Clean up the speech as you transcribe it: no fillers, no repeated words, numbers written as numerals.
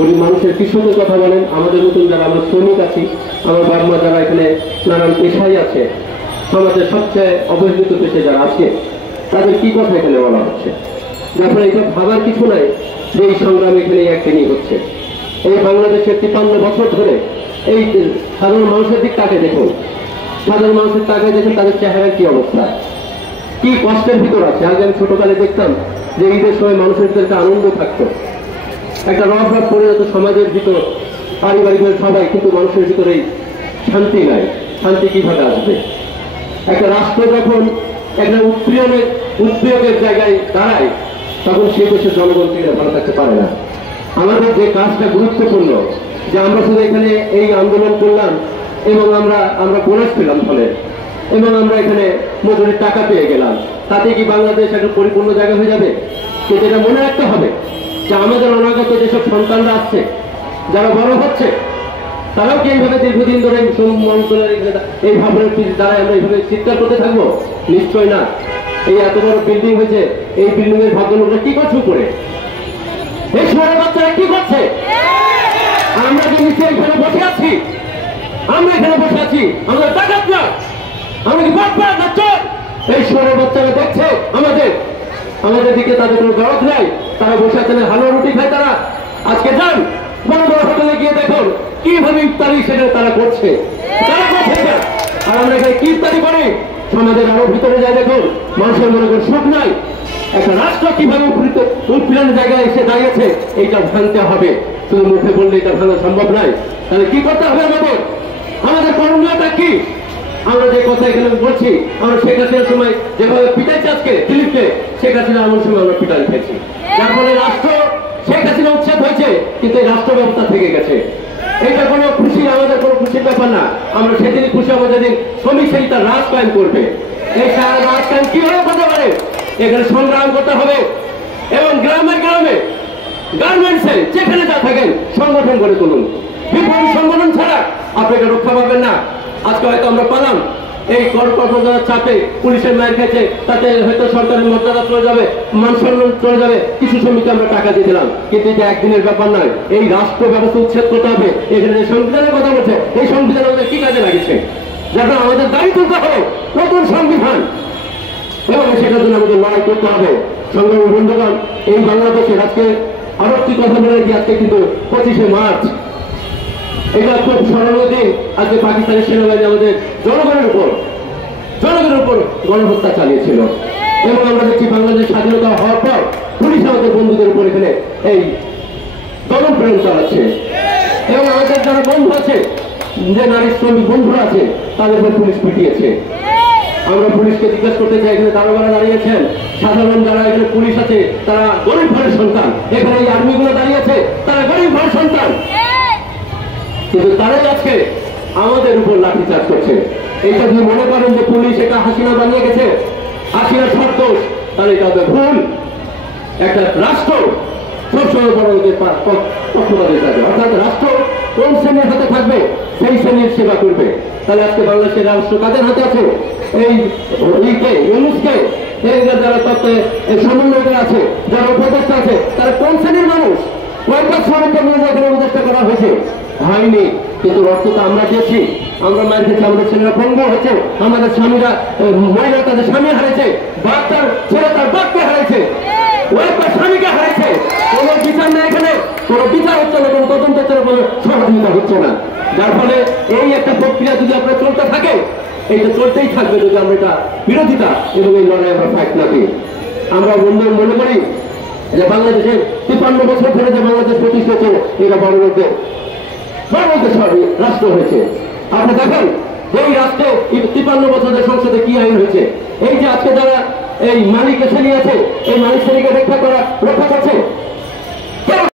গরিব মানুষের কৃষকের কথা বলেন, আমাদের নতুন যারা আমরা শ্রমিক আছি, আমার বাবা মা যারা এখানে নানান পেশায় আছে, সমাজের সবচেয়ে অবহেলিত পেশে যারা আছে, তাদের কি কথা এখানে বলা হচ্ছে? যার ফলে এটা ভাবার কিছু নাই যে এই সংগ্রাম এখানে একদিনই হচ্ছে। এই বাংলাদেশের 53 বছর ধরে এই সাধারণ মানুষের দিক তাকে দেখুন, সাধারণ মানুষের তাকে দেখুন, তাদের চেহারার কি অবস্থা, কি কষ্টের ভিতর আছে। আগে আমি ছোটকালে দেখতাম যে ঈদের সময় মানুষের ভিতরে একটা আনন্দ থাকতো, একটা রব রব পড়ে যেত সমাজের ভিতর, পারিবারিক সবাই, কিন্তু মানুষের ভিতরে শান্তি নাই। শান্তি কিভাবে আসবে? একটা রাষ্ট্র যখন একটা উৎপ্রিয়কের জায়গায় দাঁড়ায়, তখন সেই দেশের জনগণ থেকে ভালো থাকতে পারে না। আমাদের যে কাজটা গুরুত্বপূর্ণ, যে আমরা শুধু এখানে এই আন্দোলন করলাম এবং আমরা বোনাস পেলাম ফলে, এবং আমরা এখানে মজুরির টাকা পেয়ে গেলাম, তাতে কি বাংলাদেশ একটা পরিপূর্ণ জায়গা হয়ে যাবে? কিন্তু এটা মনে রাখতে হবে যে আমাদের অনাগত যেসব সন্তানরা আসছে, যারা বড় হচ্ছে, তারাও কি এইভাবে দীর্ঘদিন ধরে এই ভাবনার দ্বারা আমরা এইভাবে চিৎকার করতে থাকবো? নিশ্চয় না। এই এত বড় বিল্ডিং হয়েছে, এই বিল্ডিং এর ভদ্রলোকরা কি করছে উপরে? এই শহরের বাচ্চারা কি করছে? আমরা যে নিচে এখানে বসে আছি, আমরা ডাকাত না, আমরা কি বাটপার না চোর? এই শহরের বাচ্চারা দেখছে আমাদের দিকে, তাদের কোনো দরদ নাই। তারা বসে আছেন, হালুয়া রুটি খায় তারা। আজকে যান বড় বড় হোটেলে গিয়ে দেখুন কিভাবে ইফতারি সেটা তারা করছে। আর আমরা এখানে কি ইফতারি করি? সমাজের আরো ভিতরে যায় দেখুন, মানুষের মনে করে সুখ নাই। একটা রাষ্ট্র কিভাবে উৎপীড়নের জায়গায় এসে দাঁড়িয়েছে, এইটা ভাঙতে হবে। শুধু মুখে বললে এটা ভাঙা সম্ভব নয়। তাহলে কি করতে হবে আমাদের করণীয়টা কি? আমরা যে কথা এখানে বলছি, আমরা শেখ হাসিনার সময় যেভাবে পিটাইছি আজকে দিলীপকে, শেখ হাসিনা এমন সময় আমরা পিটাই খেয়েছি, যার ফলে রাষ্ট্র শেখ হাসিনা উচ্ছেদ হয়েছে, কিন্তু এই রাষ্ট্র ব্যবস্থা থেকে গেছে। এটা কোনো খুশি, আমাদের কোনো খুশির ব্যাপার না। আমরা সেদিনই খুশি হবো যেদিন শ্রমিক সেই তার রাজ কায়েম করবে। এই রাজ কায়েম কিভাবে করতে পারে? এখানে সংগ্রাম করতে হবে, এবং গ্রামে গ্রামে গার্মেন্টসে যেখানে যা থাকেন সংগঠন গড়ে তুলুন। বিপ্লবী সংগঠন ছাড়া আপনাকে রক্ষা পাবেন না। আজকে হয়তো আমরা পালাম এই কর্মকর্তার চাপে, পুলিশের মায়ের কাছে, তাতে হয়তো সরকারের মর্যাদা চলে যাবে, মান সম্মান চলে যাবে, কিছু শ্রমিককে আমরা টাকা দিয়ে দিলাম, কিন্তু এটা একদিনের ব্যাপার নয়। এই রাষ্ট্র ব্যবস্থা উচ্ছেদ করতে হবে। এখানে যে সংবিধানের কথা বলছে, এই সংবিধান আমাদের কি কাজে লাগিয়েছে? যখন আমাদের দাবি তুলতে হবে নতুন সংবিধান, এবং সেটার জন্য আমাদের লড়াই করতে হবে। সংগ্রামী বন্ধুগণ, এই বাংলাদেশের আজকে আরো একটি কথা বলে রাখি, আজকে কিন্তু 25শে মার্চ, এটা খুব স্মরণীয় দিন। আজকে পাকিস্তানের সেনাবাহিনী আমাদের জনগণের উপর গণহত্যা চালিয়েছিল, এবং আমরা দেখছি বাংলাদেশ স্বাধীনতা হওয়ার পর পুলিশ আমাদের বন্ধুদের উপর এখানে এই দমন প্রেরণ চালাচ্ছে। এবং আমাদের যারা বন্ধু আছে, যে নারী শ্রমিক বন্ধুরা আছে, তাদের উপর পুলিশ পিটিয়েছে। আমরা পুলিশকে জিজ্ঞাসা করতে চাই, এখানে দারোগারা দাঁড়িয়েছেন, সাধারণ যারা এখানে পুলিশ আছে, তারা গরিব ঘরের সন্তান। এখানে এই আর্মিগুলো দাঁড়িয়েছে, তারা গরিব ঘরের সন্তান, কিন্তু তারাই আজকে আমাদের উপর লাঠিচার্জ করছে। এইটা যদি মনে করেন যে পুলিশ এটা হাসিনা বানিয়ে গেছে, হাসিনার সব দোষ, তাহলে এটা হবে ভুল। একটা রাষ্ট্র সবসময় বড় পক্ষপাতী থাকবে, অর্থাৎ রাষ্ট্র কোন শ্রেণীর হাতে থাকবে সেই শ্রেণীর সেবা করবে। তাহলে আজকে বাংলাদেশের রাষ্ট্র কাদের হাতে আছে? এই ইউনুসকে, যারা তত্ত্বে সমন্বয়করা আছে, যারা উপদেষ্টা আছে, তারা কোন শ্রেণীর মানুষ? কয়েকটা শ্রমিককে নিয়ে এখানে উপদেষ্টা করা হয়েছে হয়নি, কিন্তু রক্ত তো আমরা দিয়েছি, আমরা মায়ের খেয়েছি, আমাদের ছেলেরা পঙ্গু হয়েছে, আমাদের স্বামীরা, মহিলা তাদের স্বামী হারাইছে, বাপ তার ছেলে তার বাপকে হারাইছে, ওই তার স্বামীকে হারাইছে। কোনো বিচার নেই এখানে, কোনো বিচার হচ্ছে না, কোনো তদন্ত হচ্ছে না, কোনো সহযোগিতা হচ্ছে না। যার ফলে এই একটা প্রক্রিয়া যদি আপনার চলতে থাকে, এইটা চলতেই থাকবে যদি আমরা এটা বিরোধিতা এবং এই লড়াই আমরা ফাইট না দিই। আমরা বন্ধু মনে করি যে বাংলাদেশের 53 বছর ধরে যে বাংলাদেশ প্রতিষ্ঠা হচ্ছে, এটা বড় রাষ্ট্র হয়েছে। আপনি দেখেন এই রাষ্ট্রে 53 বছরের সংসদে কি আইন হয়েছে। এই যে আজকে যারা এই মালিক এসে নিয়েছে, এই মালিক শ্রেণীকে রক্ষা করার